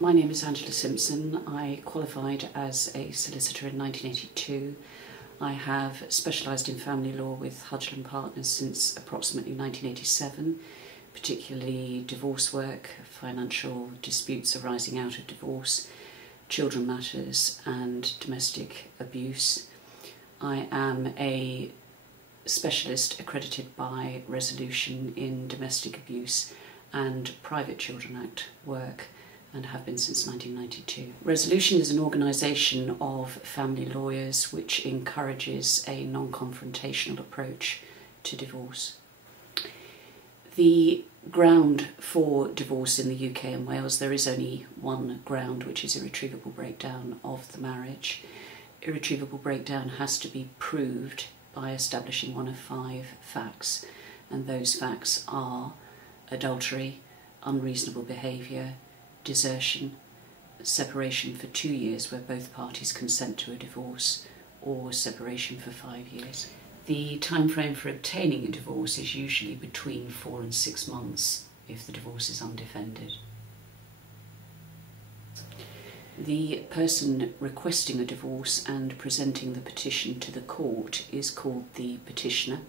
My name is Angela Simpson. I qualified as a solicitor in 1982. I have specialised in family law with Hudgell and Partners since approximately 1987, particularly divorce work, financial disputes arising out of divorce, children matters and domestic abuse. I am a specialist accredited by resolution in domestic abuse and Private Children Act work, and have been since 1992. Resolution is an organisation of family lawyers which encourages a non-confrontational approach to divorce. The ground for divorce in the UK and Wales, there is only one ground, which is irretrievable breakdown of the marriage. Irretrievable breakdown has to be proved by establishing one of 5 facts, and those facts are adultery, unreasonable behaviour, desertion, separation for 2 years where both parties consent to a divorce, or separation for 5 years. The time frame for obtaining a divorce is usually between 4 and 6 months if the divorce is undefended. The person requesting a divorce and presenting the petition to the court is called the petitioner.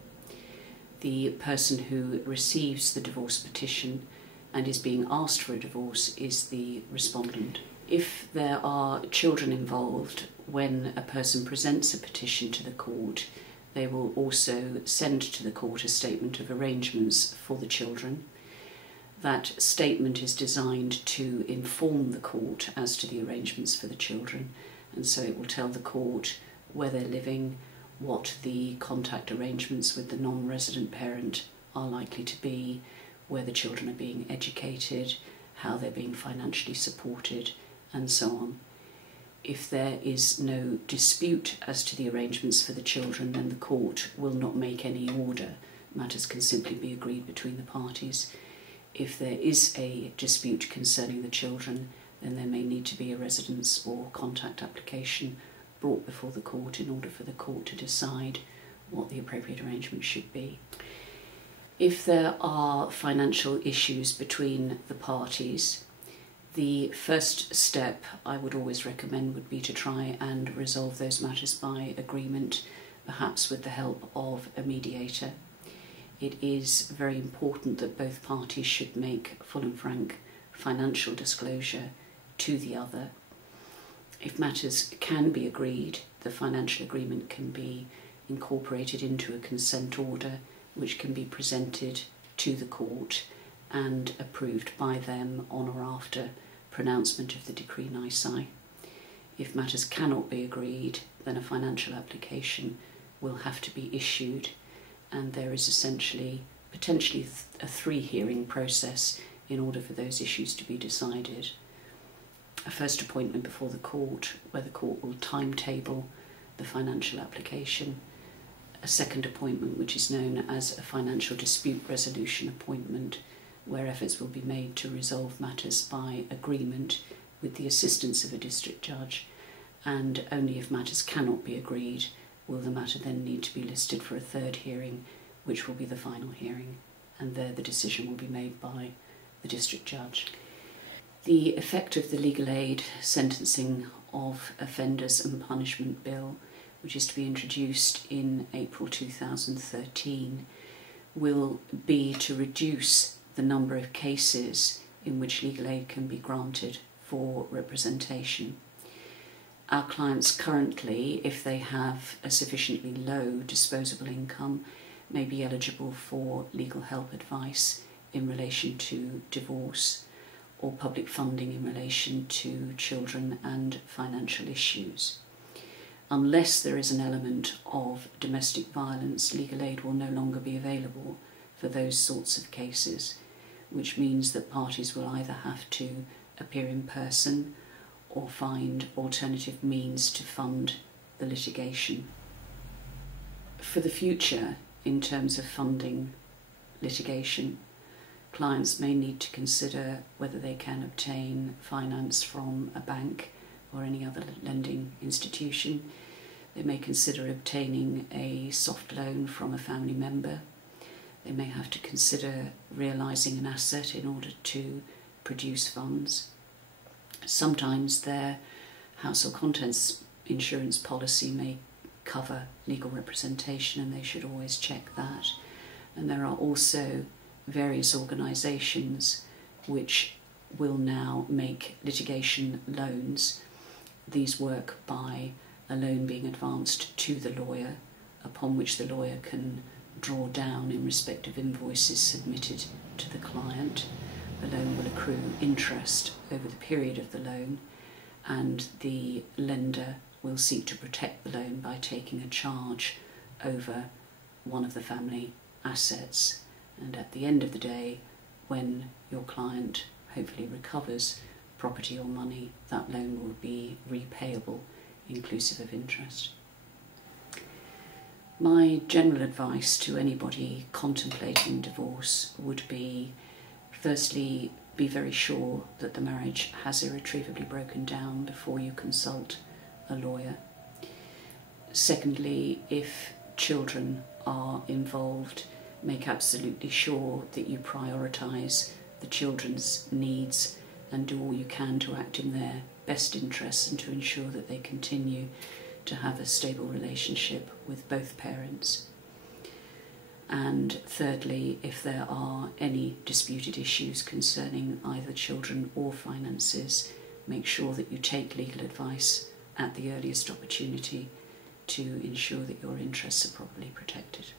The person who receives the divorce petition and is being asked for a divorce is the respondent. If there are children involved, when a person presents a petition to the court, they will also send to the court a statement of arrangements for the children. That statement is designed to inform the court as to the arrangements for the children, and so it will tell the court where they're living, what the contact arrangements with the non-resident parent are likely to be, where the children are being educated, how they're being financially supported, and so on. If there is no dispute as to the arrangements for the children, then the court will not make any order. Matters can simply be agreed between the parties. If there is a dispute concerning the children, then there may need to be a residence or contact application brought before the court in order for the court to decide what the appropriate arrangement should be. If there are financial issues between the parties, the first step I would always recommend would be to try and resolve those matters by agreement, perhaps with the help of a mediator. It is very important that both parties should make full and frank financial disclosure to the other. If matters can be agreed, the financial agreement can be incorporated into a consent order which can be presented to the court and approved by them on or after pronouncement of the decree nisi. If matters cannot be agreed, then a financial application will have to be issued, and there is essentially potentially a 3-hearing process in order for those issues to be decided. A first appointment before the court, where the court will timetable the financial application. A second appointment, which is known as a financial dispute resolution appointment, where efforts will be made to resolve matters by agreement with the assistance of a district judge, and only if matters cannot be agreed will the matter then need to be listed for a 3rd hearing, which will be the final hearing, and there the decision will be made by the district judge. The effect of the Legal Aid Sentencing of Offenders and Punishment Bill, which is to be introduced in April 2013, will be to reduce the number of cases in which legal aid can be granted for representation. Our clients currently, if they have a sufficiently low disposable income, may be eligible for legal help advice in relation to divorce or public funding in relation to children and financial issues. Unless there is an element of domestic violence, legal aid will no longer be available for those sorts of cases, which means that parties will either have to appear in person or find alternative means to fund the litigation. For the future, in terms of funding litigation, clients may need to consider whether they can obtain finance from a bank or any other lending institution. They may consider obtaining a soft loan from a family member. They may have to consider realising an asset in order to produce funds. Sometimes their household contents insurance policy may cover legal representation, and they should always check that. And there are also various organisations which will now make litigation loans. These work by a loan being advanced to the lawyer, upon which the lawyer can draw down in respect of invoices submitted to the client. The loan will accrue interest over the period of the loan, and the lender will seek to protect the loan by taking a charge over one of the family assets. And at the end of the day, when your client hopefully recovers property or money, that loan will be repayable, inclusive of interest. My general advice to anybody contemplating divorce would be, firstly, be very sure that the marriage has irretrievably broken down before you consult a lawyer. Secondly, if children are involved, make absolutely sure that you prioritise the children's needs and do all you can to act in their best interests and to ensure that they continue to have a stable relationship with both parents. And thirdly, if there are any disputed issues concerning either children or finances, make sure that you take legal advice at the earliest opportunity to ensure that your interests are properly protected.